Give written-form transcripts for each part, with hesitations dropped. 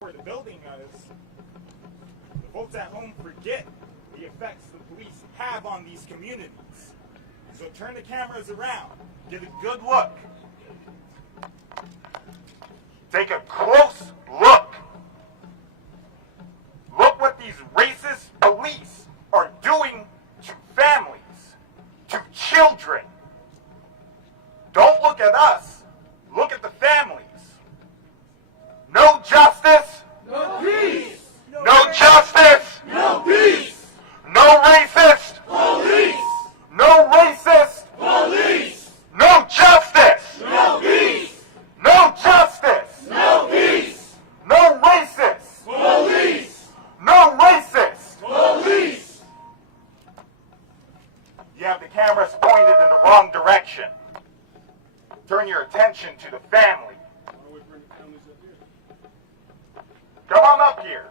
where the building is, the folks at home forget the effects the police have on these communities. So turn the cameras around, get a good look. Take a close look. Look what these racist police are doing to families, to children. Don't look at us, look at the families. No justice, no peace. No justice, No peace. no racist, Police. no racist, Police. no justice, No peace. no justice, No peace. no racist, Police. no racist. Police. You have the cameras pointed in the wrong direction. Turn your attention to the family. Come on up here.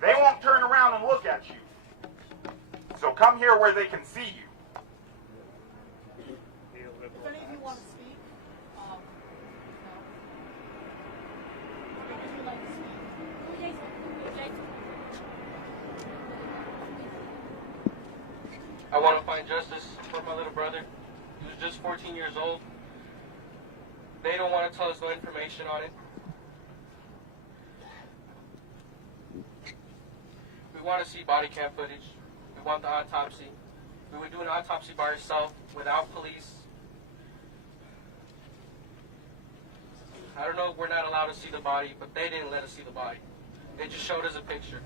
They won't turn around and look at you. So come here where they can see you. If any of you want to speak, no. If you like to speak. I want to find justice for my little brother. He was just 14 years old. They don't want to tell us no information on it. We want to see body cam footage. We want the autopsy. We would do an autopsy by ourselves without police. I don't know if we're not allowed to see the body, but they didn't let us see the body. They just showed us a picture.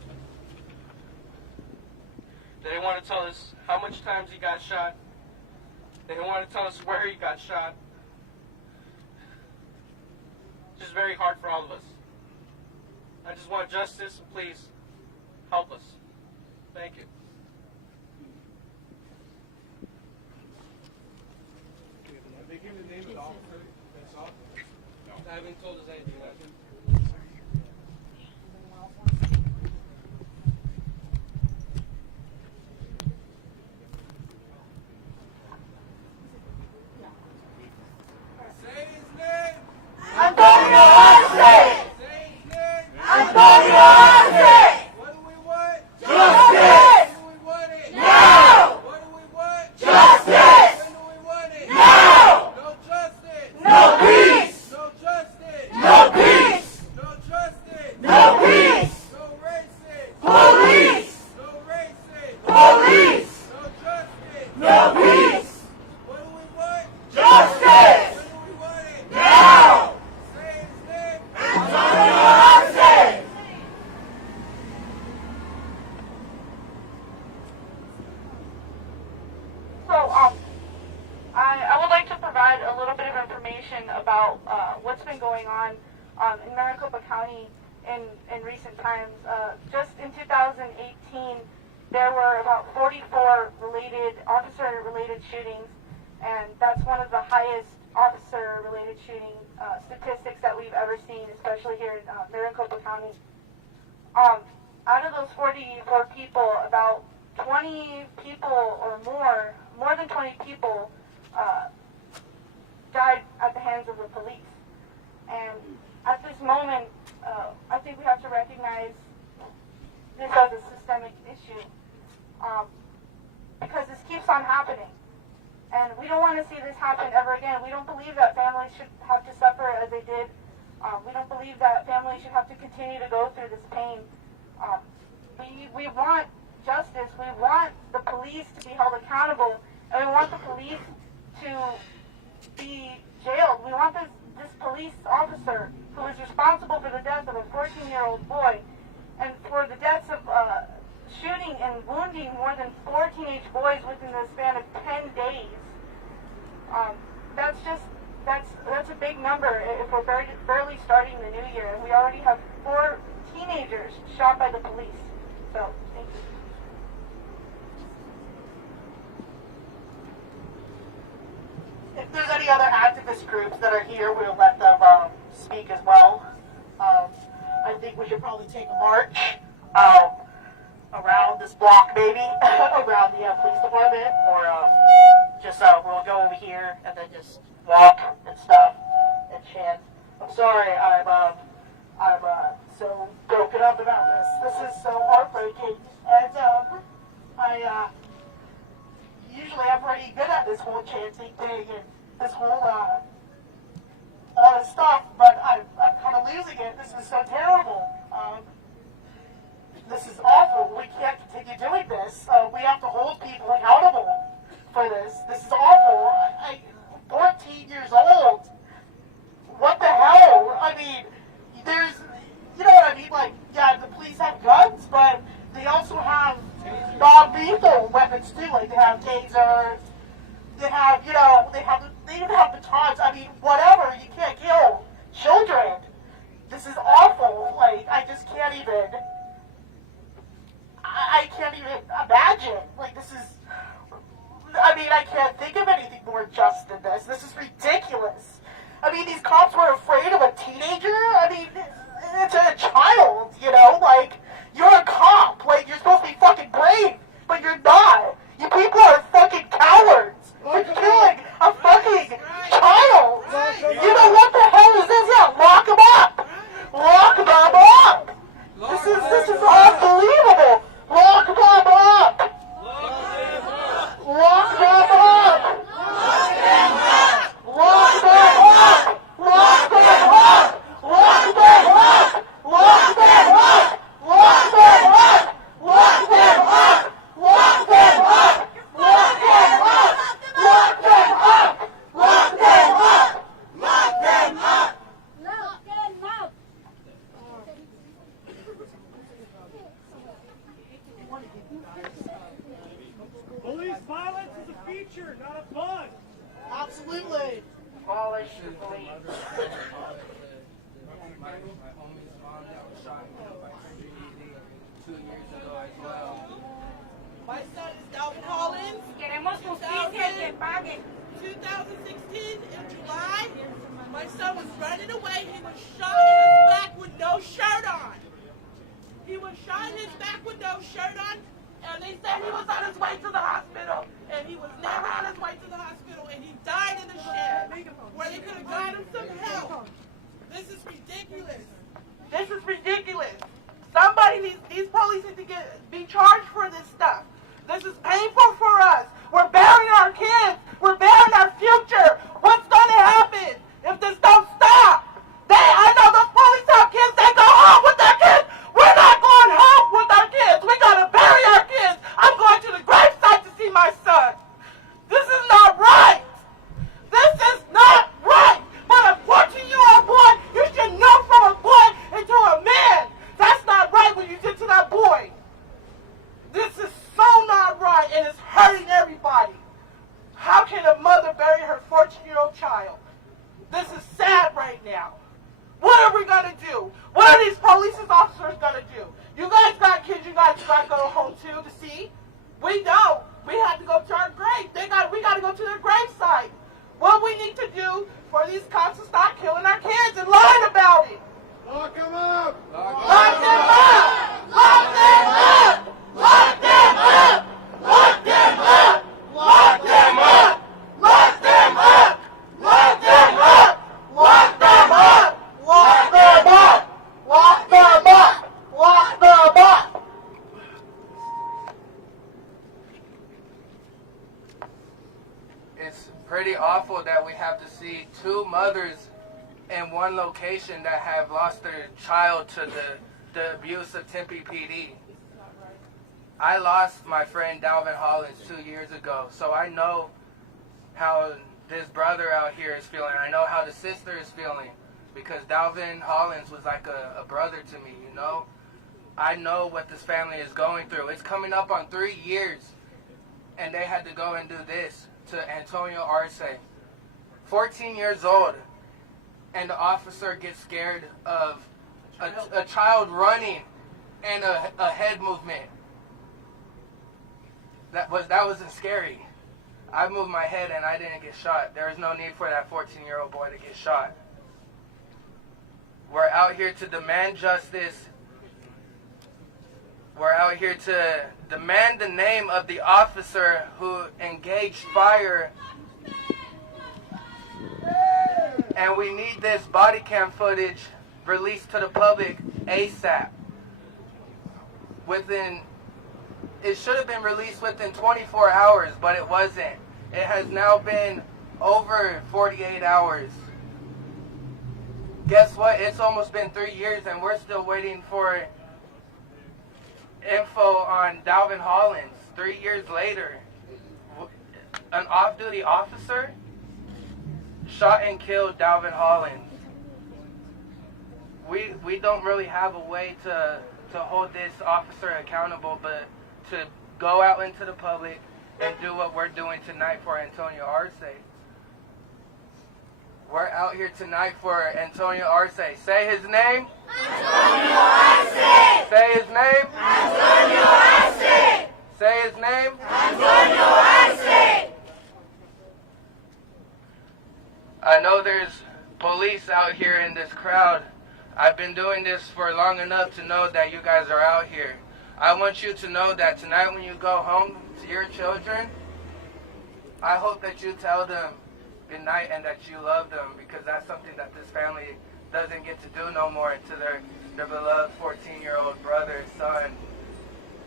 They didn't want to tell us how much times he got shot. They didn't want to tell us where he got shot. It's just very hard for all of us. I just want justice, and please help us. Thank you. Have they given the name of the officer that's off? No. I haven't told us anything. Say his name! Antonio Arce. Say his name! Antonio Arce. What do we want? Justice. When do we want it? Now. What do we want? Justice. When do we want it? Now. No justice! No peace. No justice! No peace. No justice! No peace. No racist! Police. No racist! Police. No justice! No peace. What do we want? Justice. When do we want it? Now. Say his name! Antonio Arce. So, I would like to provide a little bit of information about what's been going on in Maricopa County in recent times. Just in 2018, there were about 44 officer-related shootings, and that's one of the highest officer-related shooting statistics that we've ever seen, especially here in Maricopa County. Out of those 44 people, about 20 people or more than 20 people died at the hands of the police. And at this moment, I think we have to recognize this as a systemic issue because this keeps on happening. And we don't want to see this happen ever again. We don't believe that families should have to suffer as they did. We don't believe that families should have to continue to go through this pain. We want justice. We want the police to be held accountable, and we want the police to be jailed. We want this police officer who is responsible for the death of a 14-year-old boy and for the deaths of shooting and wounding more than 4 teenage boys within the span of 10 days. That's a big number if we're barely starting the new year, and we already have 4 teenagers shot by the police. So, thank you. If there's any other activist groups that are here, we'll let them speak as well. I think we should probably take a march around this block, maybe, around the police department, or just we'll go over here and then just walk and stuff and chant. I'm sorry, I'm whole chanting thing and this whole, all this stuff, but I'm kind of losing it. This is so terrible. This is awful. We can't continue doing this. We have to hold people accountable for this. This is awful. 14 years old. What the hell? I mean, there's, you know what I mean? Like, yeah, the police have guns, but they also have non-lethal weapons too. Like, they have tasers. They have, you know, they even have batons. I mean, whatever. You can't kill children. This is awful. Like, I just can't even. I can't even imagine. Like, this is. I mean, I can't think of anything more just than this. This is ridiculous. I mean, these cops were afraid of a teenager. I mean, it's a child. You know, like, you're a cop. Like, you're supposed to be fucking brave, but you're not. You people are fucking cowards for killing a fucking child. You know what the hell is this? Yeah, lock them up. Lock them up. This is unbelievable. Lock them up. Lock them up. Lock them up. Lock them up. Lock them up. Lock them up. Lock them up. Lock them up. Lock them up. Lock them up. Lock them up. Lock them up. Lock them up. Lock them up. Lock them up. Police violence is a feature, not a bug. Absolutely. Abolish the police. My homie's mom that was shot by Tempe PD 2 years ago as well. My son is Dalvin Hollins. Queremos justicia y que paguen. 2016 in July, my son was running away. He was shot in his back with no shirt on. He was shot in his back with no shirt on, and they said he was on his way to the hospital, and he was never on his way to the hospital, and he died in the shed where they could have got him some help. This is ridiculous. This is ridiculous. Somebody needs, these police need to be charged for this stuff. This is painful for us. We're burying our kids. We're burying our future. What's going to happen if this don't stop? I know the police have kids. They go home with their kids. We're not going home with our kids. We got to bury our kids. I'm going to the gravesite to see my son. This is not right. This is not right. But a 14-year-old boy, you should know from a boy into a man. That's not right what you did to that boy. This is so not right, and it's hurting everybody. How can a mother bury her 14-year-old child? This is sad right now. What are we going to do? What are these police officers going to do? You guys got kids you guys got to go home to see? We don't. We have to go to our grave. We got to go to their gravesite. What we need to do for these cops to stop killing our kids and lying about it. Lock them up. Lock them up! Lock them up! Lock them up! Lock them up! Lock them up! Lock them up! Lock them up! Lock them up! Lock them up! Lock them up. Lock them up. It's pretty awful that we have to see 2 mothers in one location that have lost their child to the abuse of Tempe PD. I lost my friend Dalvin Hollins 2 years ago, so I know how this brother out here is feeling. I know how the sister is feeling, because Dalvin Hollins was like a brother to me, you know? I know what this family is going through. It's coming up on 3 years, and they had to go and do this to Antonio Arce. 14 years old, and the officer gets scared of a child running and a head movement. That wasn't scary. I moved my head and I didn't get shot. There was no need for that 14-year-old boy to get shot. We're out here to demand justice. We're out here to demand the name of the officer who engaged fire. And we need this body cam footage released to the public ASAP. It should have been released within 24 hours, but it wasn't. It has now been over 48 hours. Guess what? It's almost been 3 years and we're still waiting for info on Dalvin Hollins. 3 years later, an off-duty officer shot and killed Dalvin Hollins. We don't really have a way to hold this officer accountable, but to go out into the public and do what we're doing tonight for Antonio Arce. We're out here tonight for Antonio Arce. Say his name. Antonio Arce! Say his name. Antonio Arce! Say his name. Antonio Arce! I know there's police out here in this crowd. I've been doing this for long enough to know that you guys are out here. I want you to know that tonight when you go home to your children, I hope that you tell them good night and that you love them, because that's something that this family doesn't get to do no more to their beloved 14-year-old brother, son.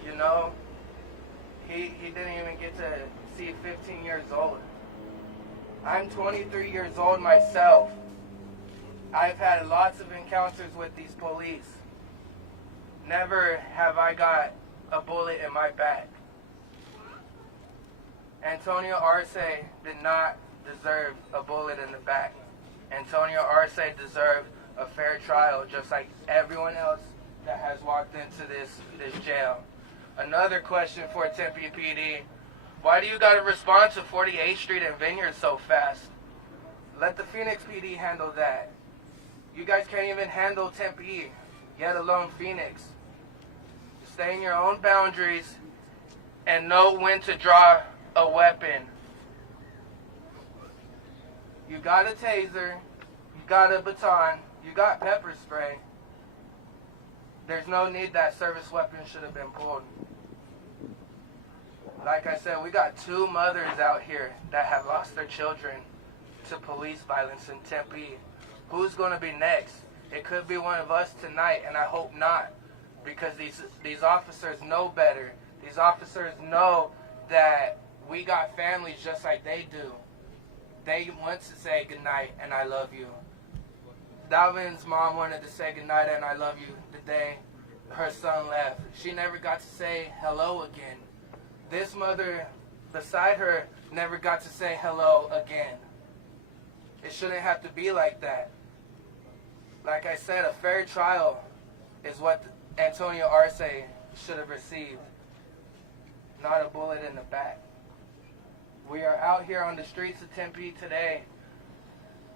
You know, he didn't even get to see 15 years old. I'm 23 years old myself. I've had lots of encounters with these police. Never have I got a bullet in my back. Antonio Arce did not deserve a bullet in the back. Antonio Arce deserved a fair trial, just like everyone else that has walked into this jail. Another question for Tempe PD. Why do you gotta respond to 48th Street and Vineyard so fast? Let the Phoenix PD handle that. You guys can't even handle Tempe, yet alone Phoenix. Stay in your own boundaries and know when to draw a weapon. You got a taser, you got a baton, you got pepper spray. There's no need that service weapon should have been pulled. Like I said, we got 2 mothers out here that have lost their children to police violence in Tempe. Who's going to be next? It could be one of us tonight, and I hope not, because these officers know better. These officers know that we got families just like they do. They want to say goodnight and I love you. Dalvin's mom wanted to say goodnight and I love you the day her son left. She never got to say hello again. This mother beside her never got to say hello again. It shouldn't have to be like that. Like I said, a fair trial is what Antonio Arce should have received, not a bullet in the back. We are out here on the streets of Tempe today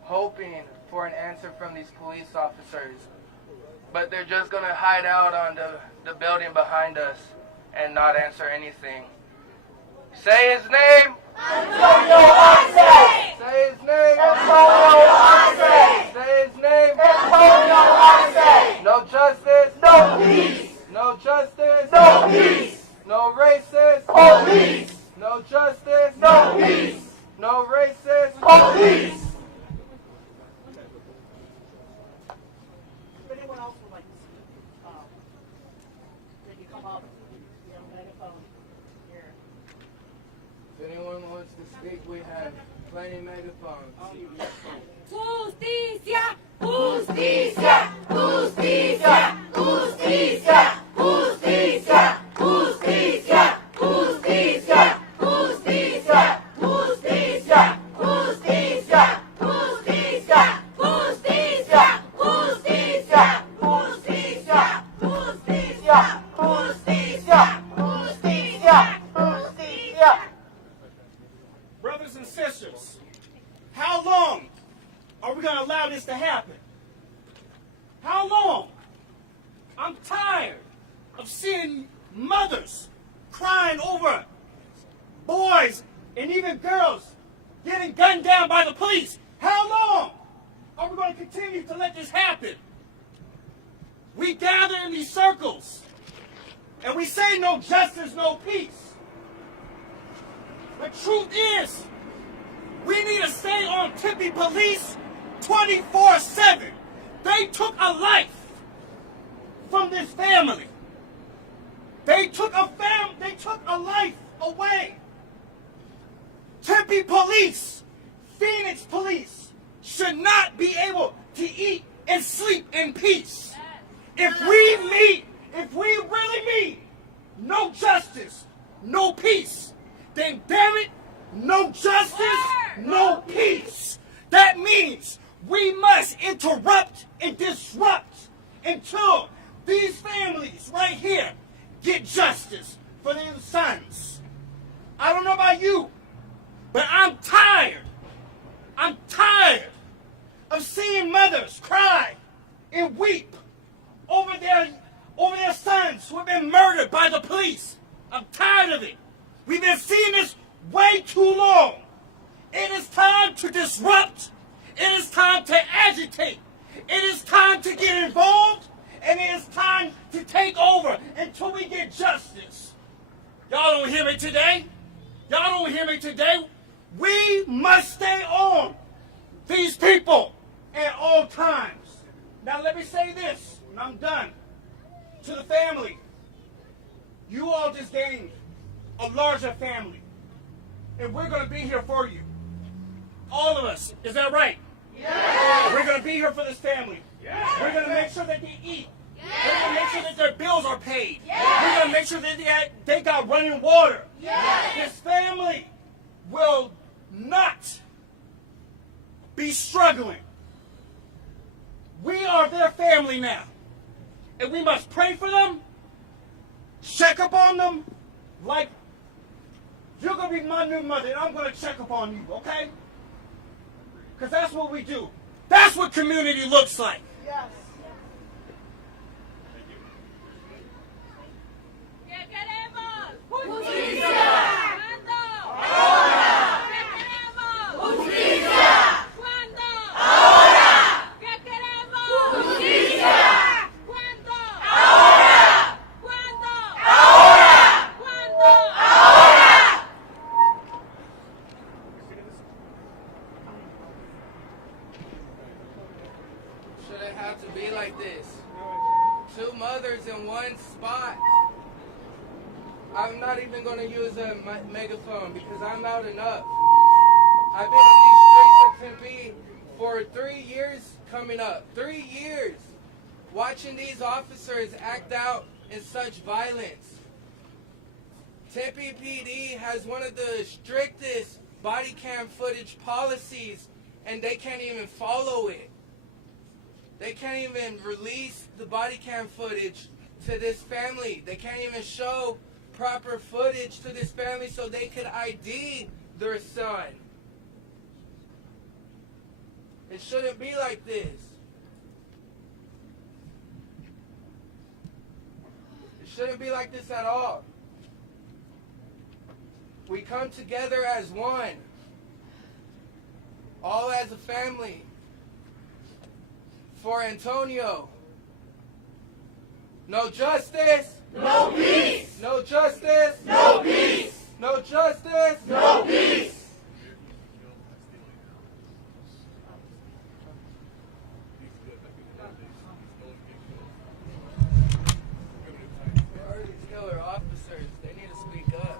hoping for an answer from these police officers, but they're just going to hide out on the building behind us and not answer anything. Say his name! Antonio Arce! Say his name! Antonio Arce! Say his name! Antonio Arce! No justice! No peace! No justice! No peace! No racist! Police! No justice! No peace! No racist! Police! If anyone else would like to speak, they can come up. We have a megaphone here. If anyone wants to speak, we have plenty of megaphones. Justicia! Justicia! Justicia! Justicia! Justicia! Justicia! Justicia! Justicia! Justicia! Justicia! Justicia! Justicia! Justicia! Justicia! Justicia! Justicia! Justicia! Justicia! Brothers and sisters, how long are we going to allow this to happen? How long? I'm tired of seeing mothers crying over boys and even girls getting gunned down by the police. How long are we going to continue to let this happen? We gather in these circles and we say no justice, no peace. The truth is, we need to stay on Tempe Police 24/7. They took a life from this family. They took a life away. Tempe Tempe Police, Phoenix Police, should not be able to eat and sleep in peace. If we really mean no justice, no peace, then damn it, no justice, no peace. That means we must interrupt and disrupt until these families right here get justice for their sons. I don't know about you, but I'm tired. I'm tired of seeing mothers cry and weep over their sons who have been murdered by the police. I'm tired of it. We've been seeing this way too long. It is time to disrupt. It is time to agitate. It is time to get involved. And it is time to take over until we get justice. Y'all don't hear me today? Y'all don't hear me today? We must stay on these people at all times. Now let me say this, and I'm done. To the family, you all just gained a larger family. And we're going to be here for you. All of us. Is that right? Yes. We're going to be here for this family. Yes. We're going to make sure that they eat. Yes. We're going to make sure that their bills are paid. Yes. We're going to make sure that they got running water. Yes. This family will not be struggling. We are their family now. And we must pray for them, check up on them, like you're going to be my new mother and I'm going to check up on you, okay? Because that's what we do. That's what community looks like. Yes. Shouldn't have to be like this. Two mothers in one spot. I'm not even going to use a megaphone because I'm loud enough. I've been in these streets of Tempe for 3 years coming up. 3 years. Watching these officers act out in such violence. Tempe PD has one of the strictest body cam footage policies and they can't even follow it. They can't even release the body cam footage to this family. They can't even show proper footage to this family so they could ID their son. It shouldn't be like this. It shouldn't be like this at all. We come together as one. All as a family. For Antonio. No justice. No peace. No justice. No peace. No justice. No peace. Where are these killer officers? They need to speak up.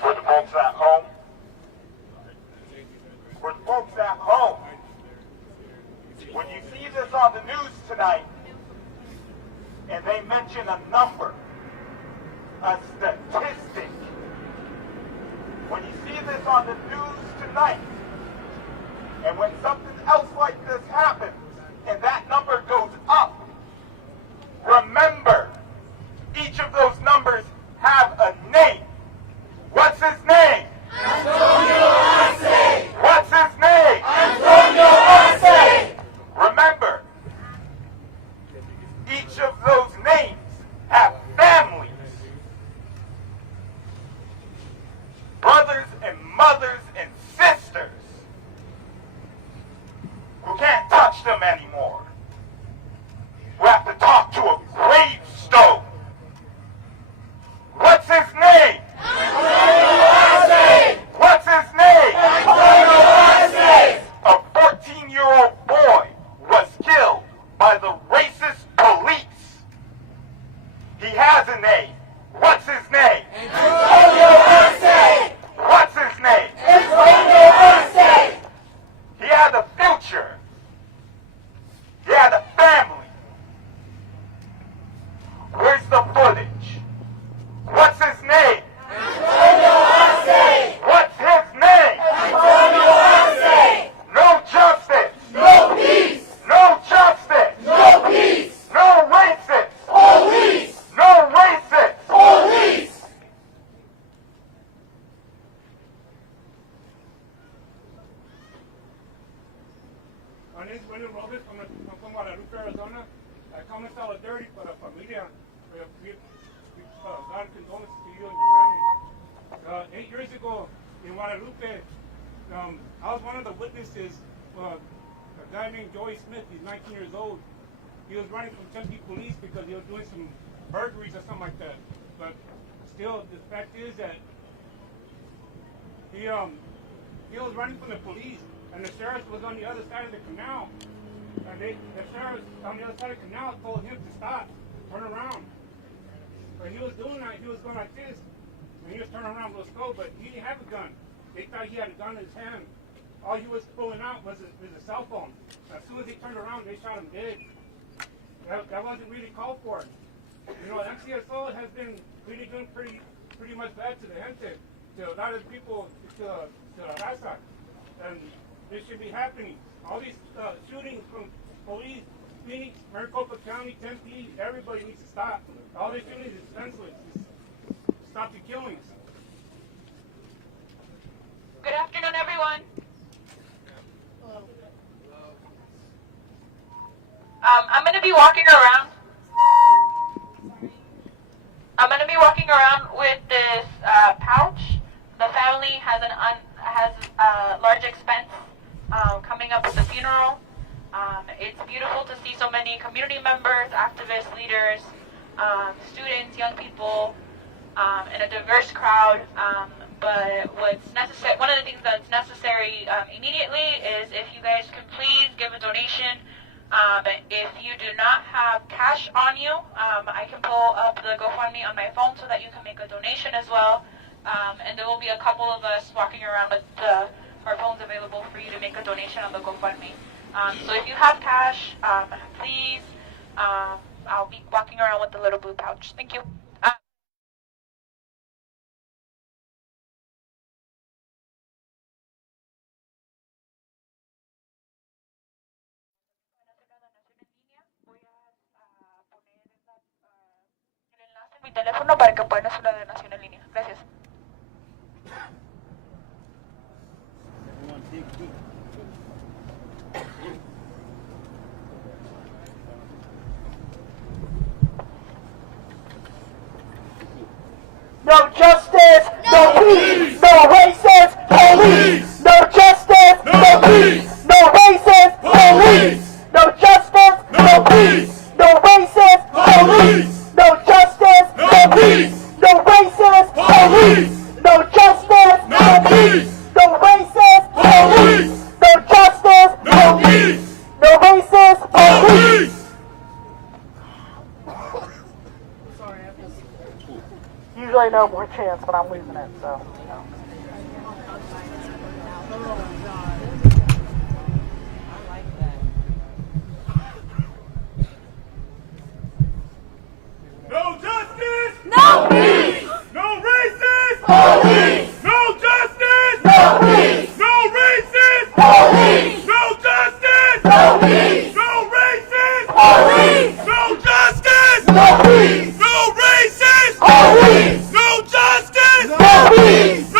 For the folks at home, when you see this on the news tonight, and they mention a number, a statistic, when you see this on the news tonight, and when something else like this happens, and that number goes up, remember, each of those numbers have a name. What's his name? Antonio Arce. What's his name? Antonio Arce. Remember, each of those names have families. Brothers and mothers and sisters who can't touch them anymore. Who have to talk to a gravestone. What's his name? Antonio Arce. What's his name? Antonio Arce. A 14-year-old boy was killed by the racist police. He has a name. Yeah, the future. Yeah, the family. Where's the footage? What's his name? What's his name? No justice. No peace. No justice. No peace. No racist. Police. No racist. Police. My name is William Robles. I'm from Guadalupe, Arizona. I come in solidarity for la familia. God condolences to you and your family. 8 years ago in Guadalupe, I was one of the witnesses. A guy named Joey Smith, he's 19 years old. He was running from Tempe Police because he was doing some burglaries or something like that. But still, the fact is that he was running from the police, and the sheriff was on the other side of the canal. And the sheriff on the other side of the canal told him to stop, turn around. But he was doing that, he was going like this, and he was turning around with a scope, but he didn't have a gun. They thought he had a gun in his hand. All he was pulling out was a cell phone. As soon as he turned around, they shot him dead. That wasn't really called for. You know, MCSO has been really doing pretty much bad to the gente, to a lot of people, to La Raza. And this should be happening. All these shootings from police, Phoenix, Maricopa County, Tempe, everybody needs to stop. All these shootings is senseless. Stop the killings. Good afternoon, everyone. I'm going to be walking around. With this pouch. The family has a large expense coming up with the funeral. It's beautiful to see so many community members, activists, leaders, students, young people, and a diverse crowd. But what's necessary, one of the things that's necessary immediately is if you guys can please give a donation. If you do not have cash on you, I can pull up the GoFundMe on my phone so that you can make a donation as well. And there will be a couple of us walking around with our phones available for you to make a donation on the GoFundMe. So if you have cash, please, I'll be walking around with the little blue pouch. Thank you. Mi teléfono para que puedan hacer la donación en línea. Gracias. No justice, no peace, no racist police. No justice, no peace, no racist police. No justice, no peace, no racist police. No justice, no peace, no racist police. No justice, no peace, no racist police. No justice, no peace, no racist police. Usually I know more chance, but I'm losing it, so, you know. No justice! No peace. No racist! Police. No justice! No peace. No racist! Police. No justice! No peace. No racist! Police. No justice! No peace. No racist! Police. No justice! No peace.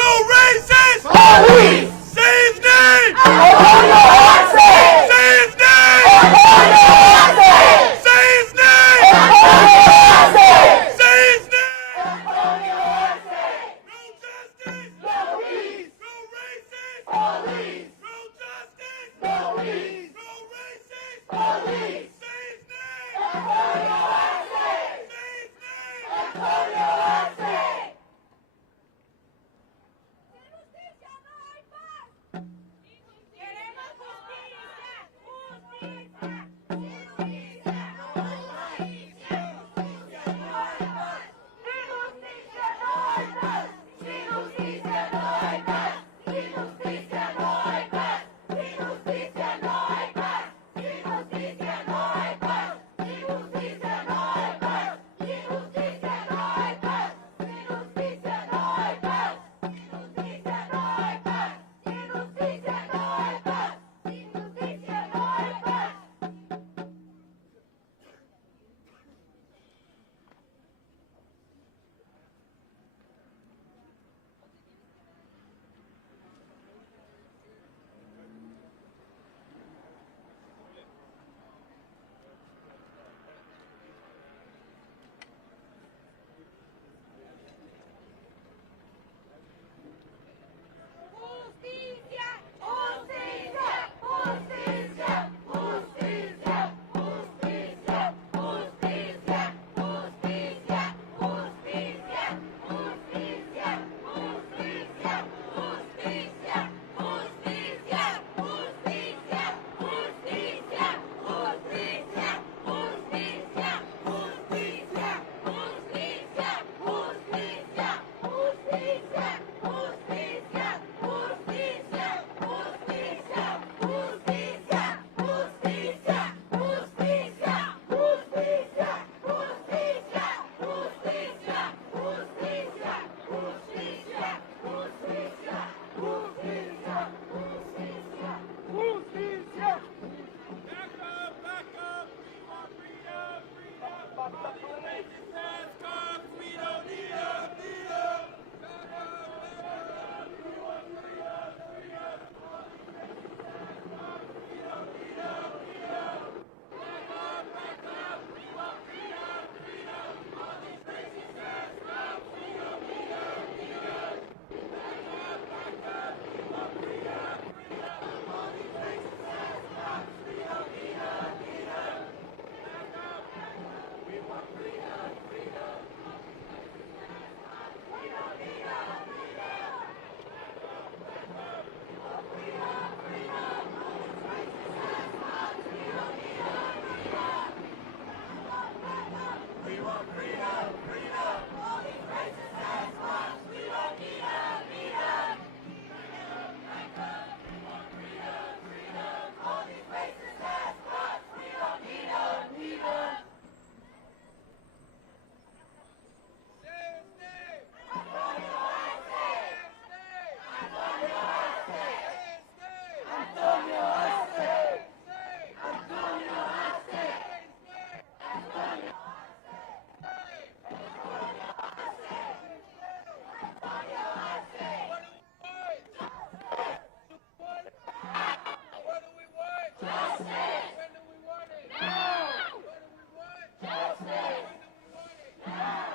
When do we want it? Now! What do we want? Justice! When do we want it? Now!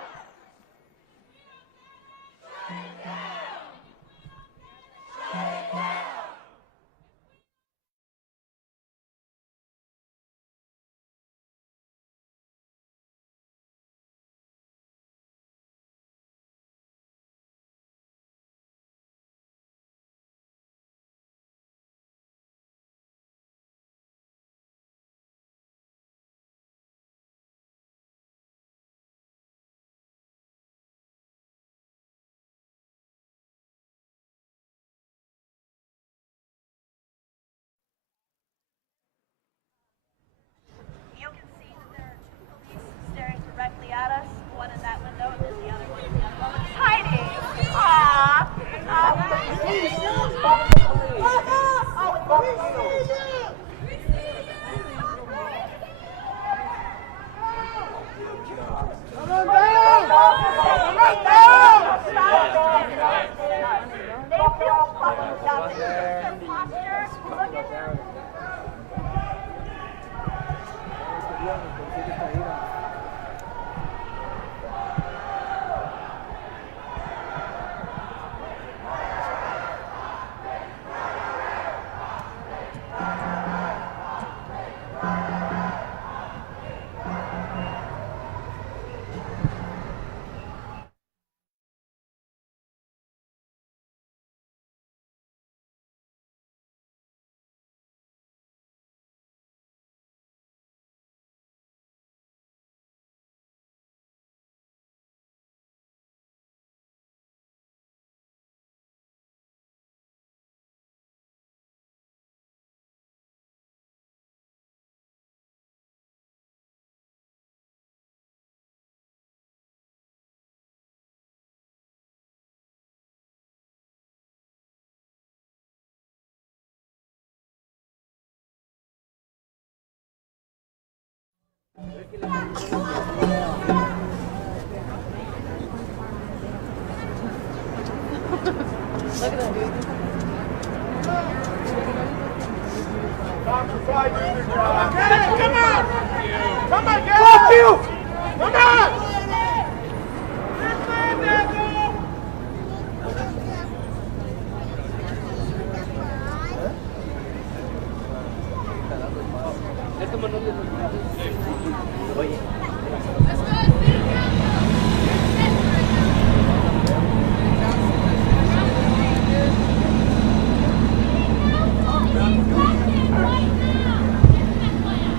You can see that there are two police staring directly at us. One in that window, and then the other one in the other one. It's hiding. Aww. They feel puffed up. Their posture. Look at them.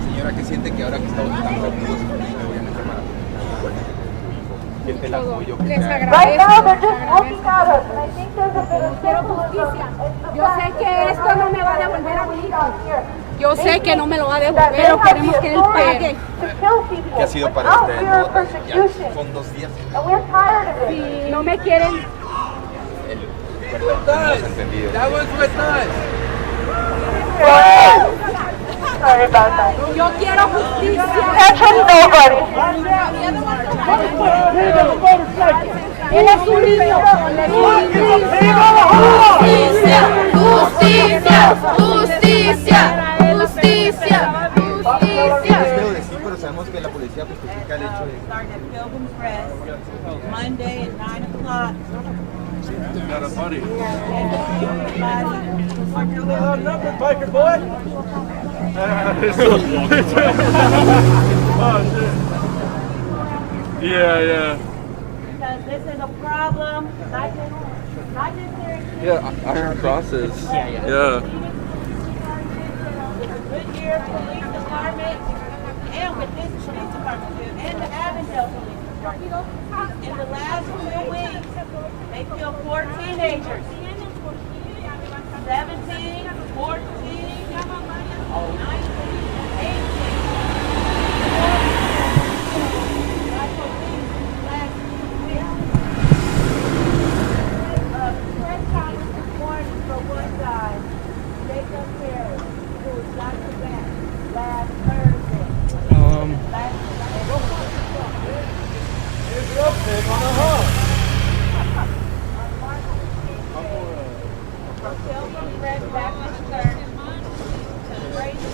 Señora, ¿qué siente que ahora que estamos tan reunidos me voy a meter mano? Siente el apoyo que Right now, they're just looking at us, and I think there's a bit of symbolism. Yo sé que esto no me va a devolver a mi hijo. Yo sé que no me lo va a devolver, pero queremos que él pague. ¿Qué ha sido para usted? ¿No? Ya son 2 días. Si no me quieren, Perdón, no hemos entendido. Sorry about that. yo quiero justicia. Can't trust nobody. Él es un niño. Justicia, justicia, justicia, justicia. Es feo decir, pero sabemos que la policía justifica el hecho de... Start at Pilgrim's Rest Monday at 9 o'clock. Got a buddy. Biker boy. Yeah. Because this is a problem, not just here in Yeah, iron crosses. Yeah. Goodyear Police Department, and with this police department too, and the Avondale Police Department. In the last 2 weeks, they killed 4 teenagers. 17, 14, 19, 18.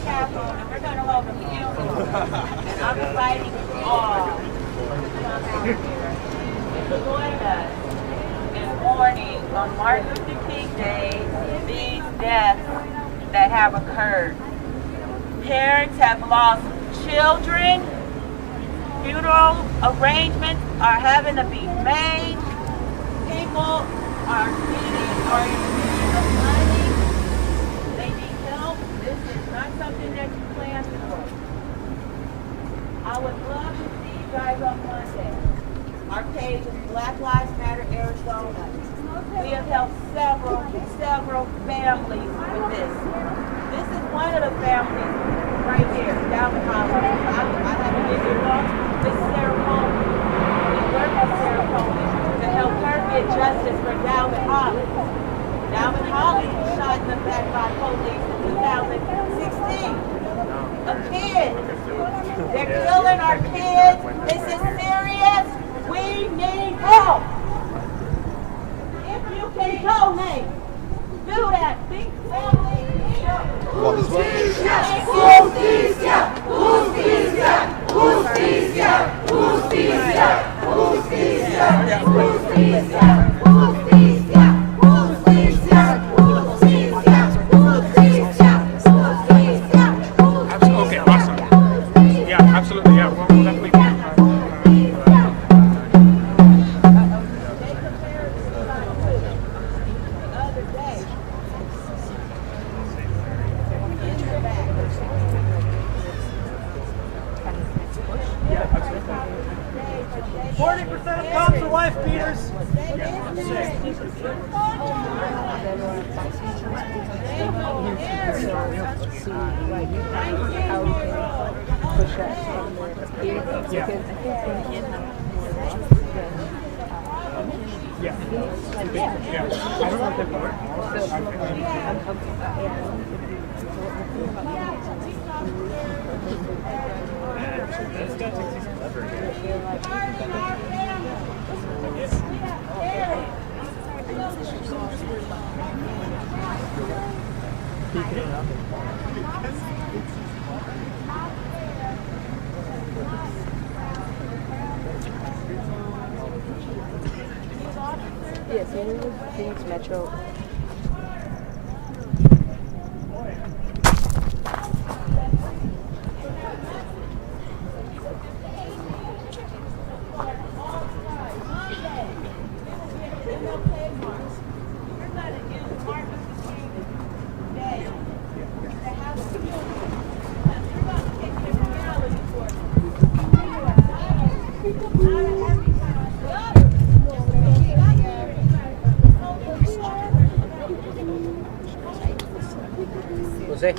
Capitol, and we're going to hold a funeral. And I'm inviting you all to come out here and join us in mourning on Martin Luther King Day these deaths that have occurred. Parents have lost children. Funeral arrangements are having to be made. People are in need of money. They need help. This is not something that you plan for. I would love to see you guys on Monday. Our page is Black Lives Matter Arizona. We have helped several families with this. This is one of the families right here, down in Holland. I haven't been here long. This is Sarah Coleman. We work with Sarah Coleman to help her get justice for Dalvin Holland. Dalvin Holland was shot in the back by police in 2016. A kid. They're killing our kids. This is serious. We need help. If you can donate, do that. Big family. Justicia, justicia, justicia, justicia, justicia, justicia, justicia. Okay, awesome. Yeah, absolutely. Yeah, we'll definitely get Yes, Phoenix Metro. Jose.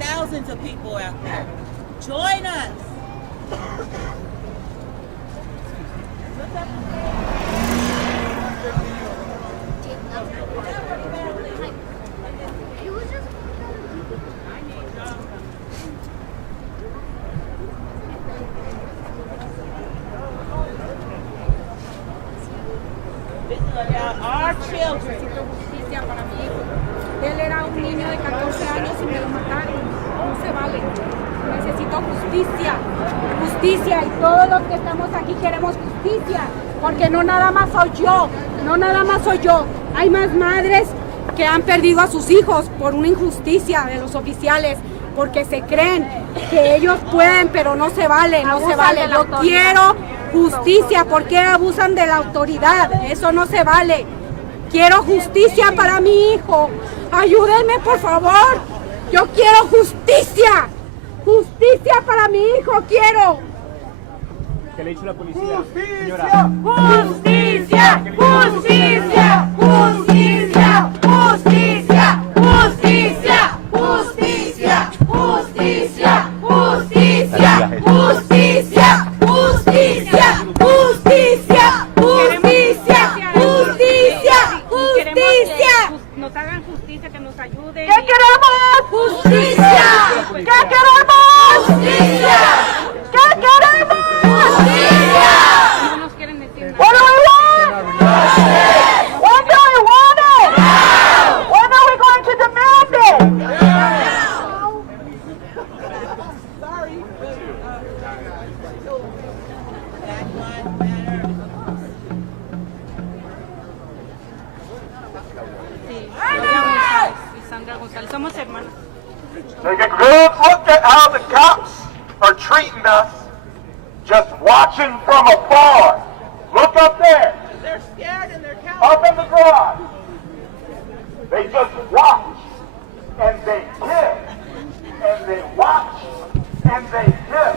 Thousands of people out there. Join us. about our children. Necesito justicia para mi hijo. Él era un niño de 14 años y me lo mataron. No se vale. Necesito justicia. Justicia. Y todos los que estamos aquí queremos justicia. Porque no nada más soy yo. No nada más soy yo. Hay más madres que han perdido a sus hijos por una injusticia de los oficiales. Porque se creen que ellos pueden, pero no se vale, no se vale. Yo quiero justicia. ¿Por qué abusan de la autoridad? Eso no se vale. Quiero justicia para mi hijo. Ayúdenme, por favor. Yo quiero justicia. Justicia para mi hijo, quiero. ¿Qué le hizo la policía? Justicia, justicia, justicia, justicia, justicia, justicia, justicia, justicia, justicia, justicia, justicia, justicia, justicia, justicia. Nos hagan justicia, que nos ayuden. ¿Qué queremos? Justicia. ¿Qué queremos? Justicia. ¿Qué queremos? Justicia. No nos quieren decir What do we want? Justice. When do we want it? Now. When are we going to demand it? Now. Sorry, but Black Lives Matter. y Sandra González, somos hermanas. Take a good look at how the cops are treating us, just watching from afar. Look up there, They're scared and they're counting. up in the garage. They just watch and they kill, and they watch and they kill.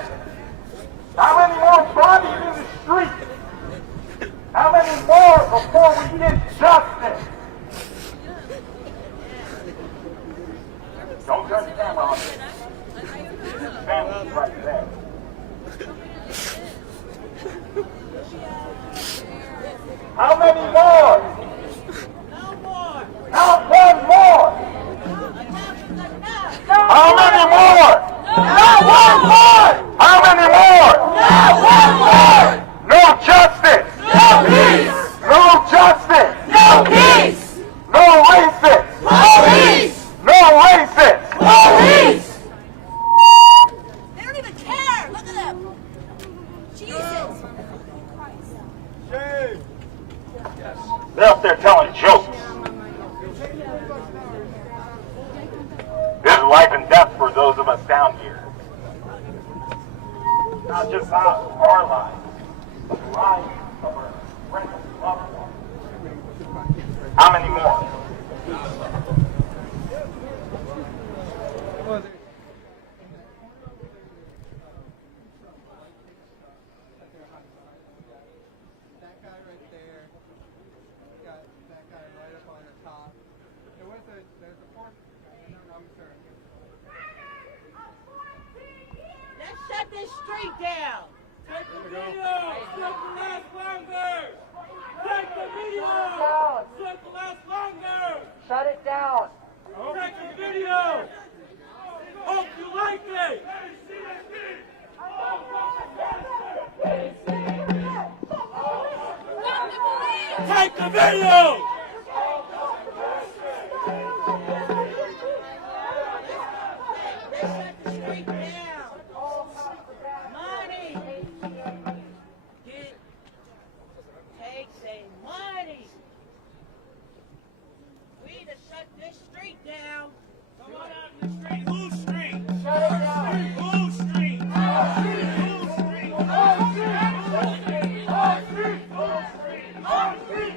How many more bodies in the street? How many more before we get justice? Don't turn the camera on. Family's right there. How many more? No more. Not one more. How many more? Not one more. How many more? Not one more. No justice. No peace. No justice. No peace. No racist. Police. No racist. Police. They don't even care. Look at them. Jesus. They're up there telling jokes. This is life and death for those of us down here. Not just our lives, but the lives of our friends and loved ones. How many more? That guy right there, got that guy right up on the top. There's a fourth guy, I'm sure. Let's shut this street down. Take the video. Circle last longer. Take the video. Circle last longer. Shut it down. Take the video. Hope you like it. Take the video. Shut the street down. Money. Take say money. We need to shut this street down. Come on out in the street. Whose street? Shut it down. Whose street? Whose street? Whose street? Our street. Our street. Our street. Our street.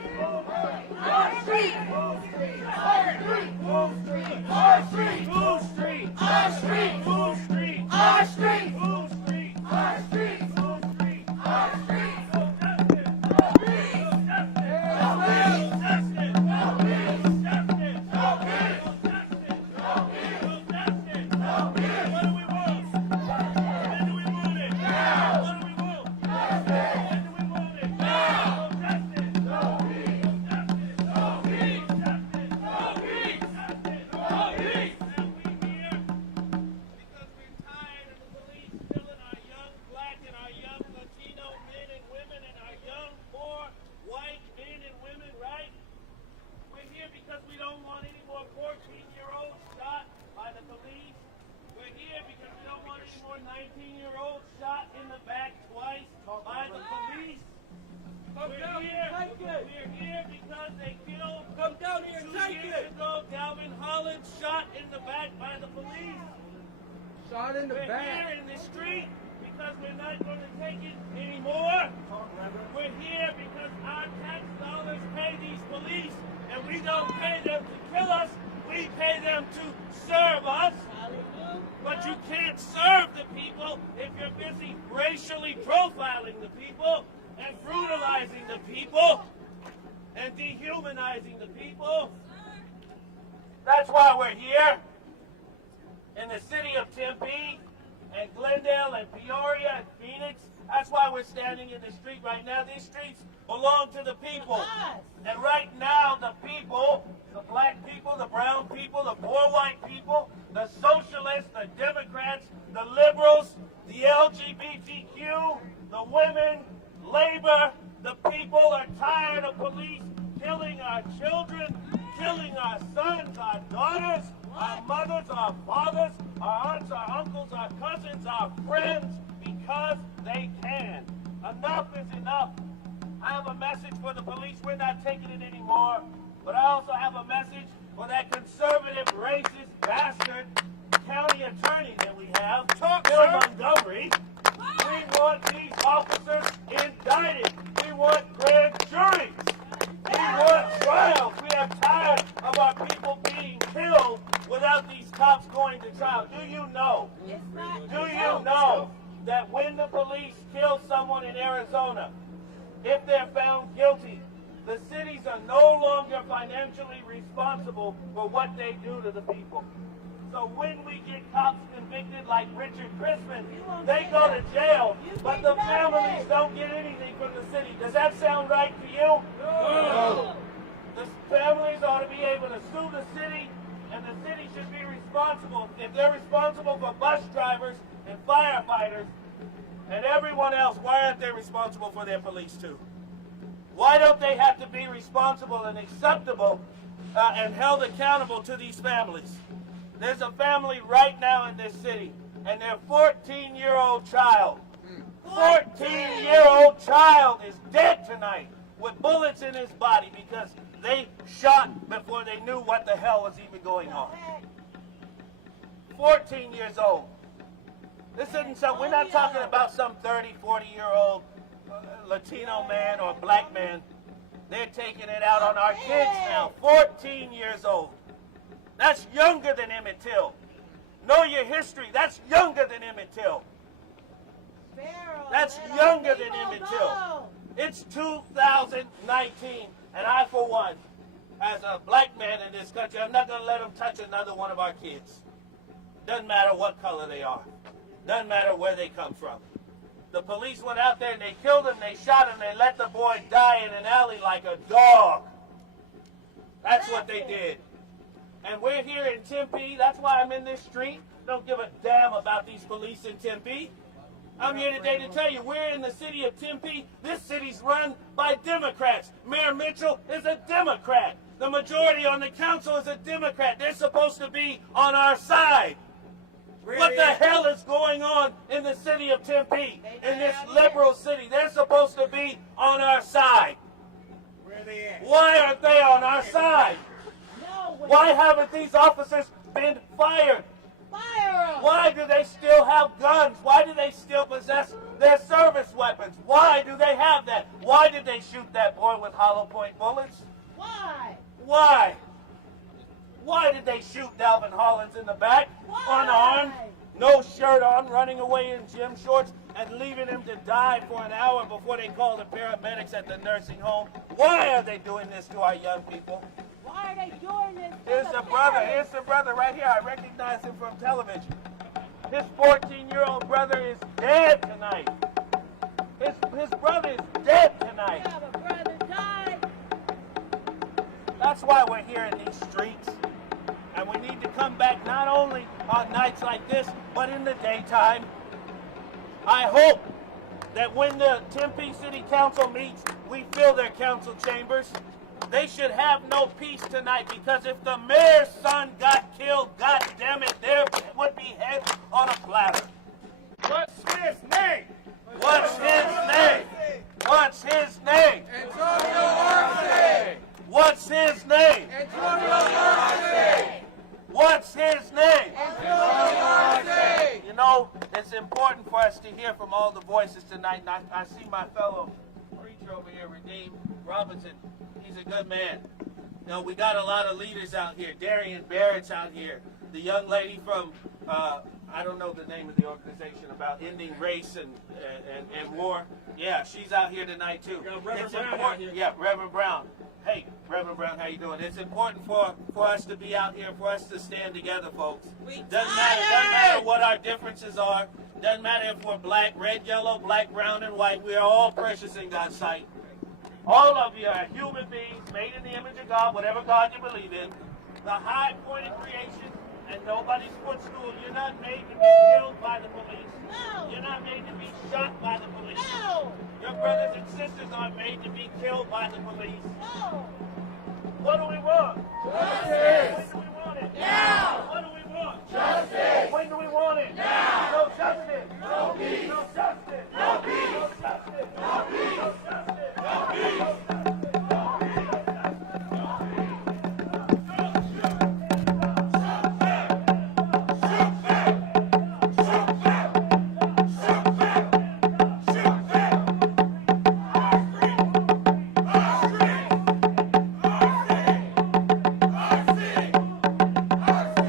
Our street. Whose street? Our street. Whose street? Our street. Whose street? Our street. Whose street? Our street. Whose street? Our street. White men and women right don't want any more 14-year-olds shot by the police. We're here because we don't want any more 19-year-olds shot in the back twice by the police. We're here because they killed 2 years ago Dalvin Holland shot in the back by the police. Shot in the We're back. here in the street because we're not going to take it anymore. We're here because our tax dollars pay these police, and we don't pay them to kill us. We pay them to serve us. But you can't serve the people if you're busy racially profiling the people and brutalizing the people and dehumanizing the people. That's why we're here in the city of Tempe and Glendale and Peoria and Phoenix. That's why we're standing in the street right now. These streets belong to the people. And right now, the people, the black people, the brown people, the poor white people, the socialists, the Democrats, the liberals, the LGBTQ, the women, labor, the people are tired of police killing our children, killing our sons, our daughters, our mothers, our fathers, our aunts, our uncles, our cousins, our friends, because they can. Enough is enough. I have a message for the police. We're not taking it anymore. But I also have a message for that conservative, racist, bastard county attorney that we have, Bill Montgomery. We want these officers indicted. We want grand juries. We want trials. We are tired of our people being killed without these cops going to trial. Do you know? Do you know that when the police kill someone in Arizona, if they're found guilty, the cities are no longer financially responsible for what they do to the people? So when we get cops convicted like Richard Crispin, they go to jail, but the families don't get anything from the city. Does that sound right to you? No. The families ought to be able to sue the city, and the city should be responsible. If they're responsible for bus drivers and firefighters and everyone else, why aren't they responsible for their police too? Why don't they have to be responsible and acceptable and held accountable to these families? There's a family right now in this city, and their 14-year-old child, 14-year-old child is dead tonight with bullets in his body because they shot before they knew what the hell was even going on. 14 years old. This isn't some, we're not talking about some 30, 40-year-old Latino man or black man. They're taking it out on our kids now. 14 years old. That's younger than Emmett Till. Know your history. That's younger than Emmett Till. That's younger than Emmett Till. It's 2019, and I, for one, as a black man in this country, I'm not going to let them touch another one of our kids. Doesn't matter what color they are. Doesn't matter where they come from. The police went out there and they killed him, they shot him, they let the boy die in an alley like a dog. That's what they did. And we're here in Tempe. That's why I'm in this street. Don't give a damn about these police in Tempe. I'm here today to tell you, we're in the city of Tempe. This city's run by Democrats. Mayor Mitchell is a Democrat. The majority on the council is a Democrat. They're supposed to be on our side. What the hell is going on in the city of Tempe, in this liberal city? They're supposed to be on our side. Why aren't they on our side? Why haven't these officers been fired? Why do they still have guns? Why do they still possess their service weapons? Why do they have that? Why did they shoot that boy with hollow point bullets? Why? Why did they shoot Dalvin Hollins in the back, unarmed, no shirt on, running away in gym shorts, and leaving him to die for an hour before they called the paramedics at the nursing home? Why are they doing this to our young people? Why are they doing this? Here's the brother right here. I recognize him from television. His 14-year-old brother is dead tonight. His brother is dead tonight. That's why we're here in these streets. And we need to come back not only on nights like this, but in the daytime. I hope that when the Tempe City Council meets, we fill their council chambers. They should have no peace tonight, because if the mayor's son got killed, God damn it, there would be heads on a platter. What's his name? What's his name? What's his name? Antonio Arce! What's his name? Antonio Arce! What's his name? Antonio Arce! You know, it's important for us to hear from all the voices tonight. And I see my fellow preacher over here, Redeem Robinson. He's a good man. You know, we got a lot of leaders out here. Darian Barrett's out here. The young lady from, I don't know the name of the organization about ending race and war. Yeah, she's out here tonight too. It's important. Yeah, Reverend Brown. Hey, Reverend Brown, how you doing? It's important for us to be out here, for us to stand together, folks. Doesn't matter what our differences are. Doesn't matter if we're black, red, yellow, black, brown, and white. We are all precious in God's sight. All of you are human beings made in the image of God, whatever God you believe in. The high point of creation, and nobody's footstool. You're not made to be killed by the police. No. You're not made to be shot by the police. No. Your brothers and sisters aren't made to be killed by the police. No. What do we want? Justice. When do we want it? Now. What do we want? Justice. When do we want it? Now. No justice. No peace. No justice. No peace. No justice. No peace. No justice. No peace. Arce!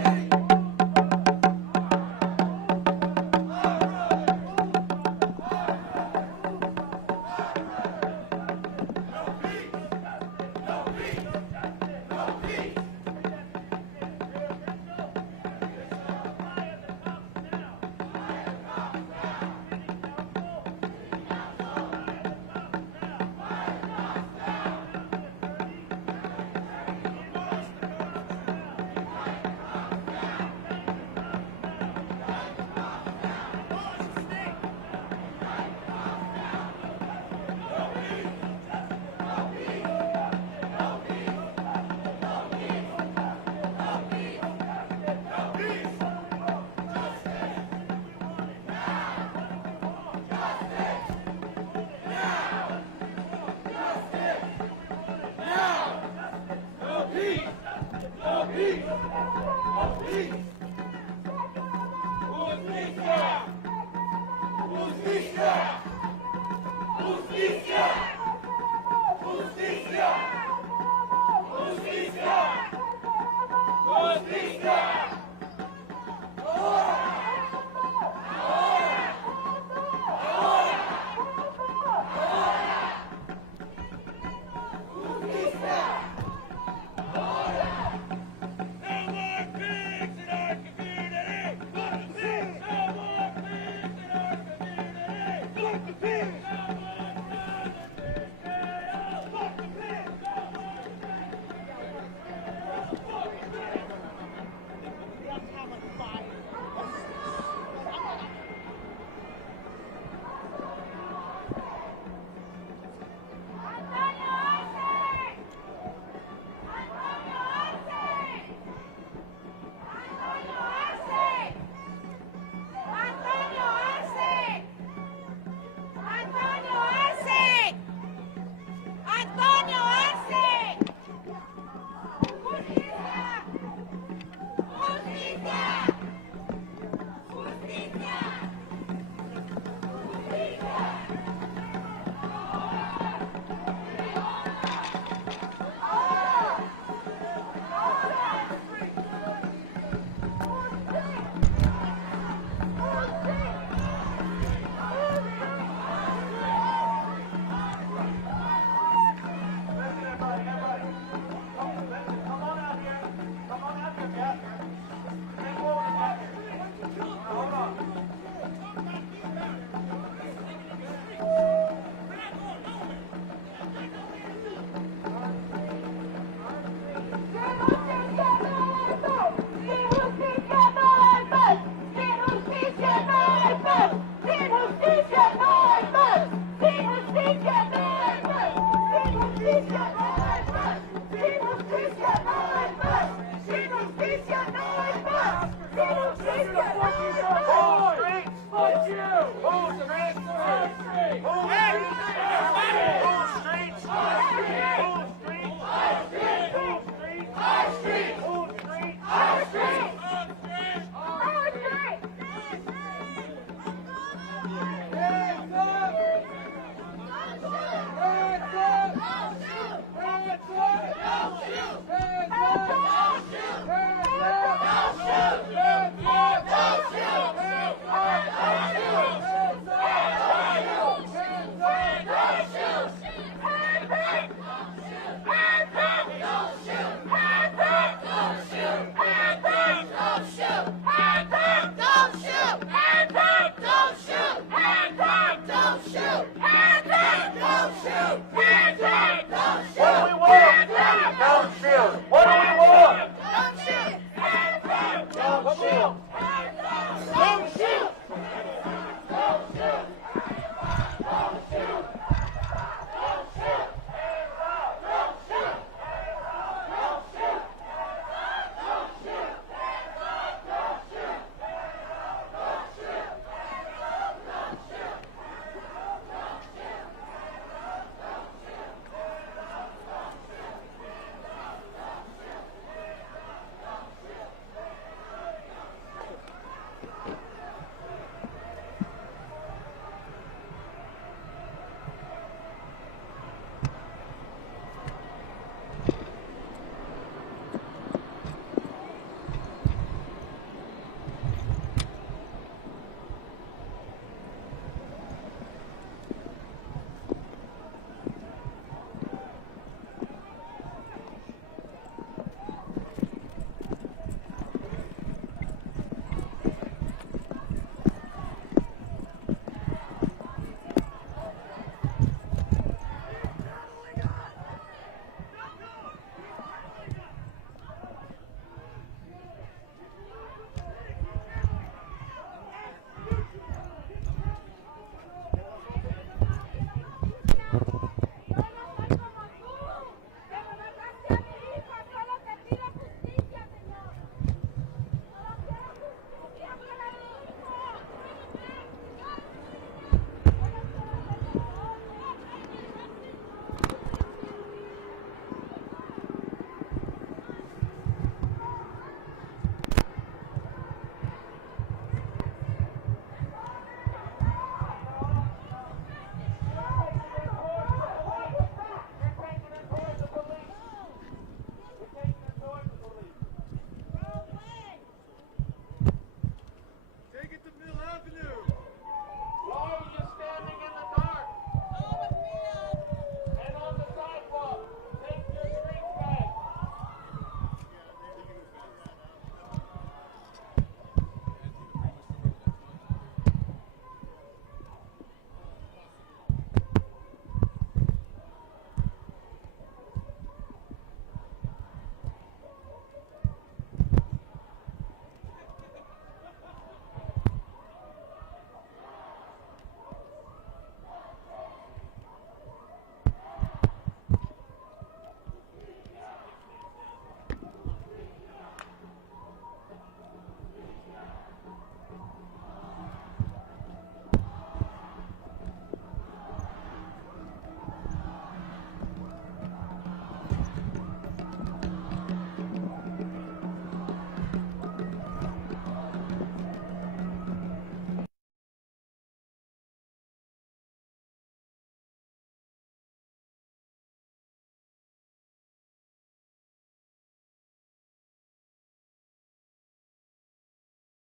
shoot! Hands up! Don't shoot!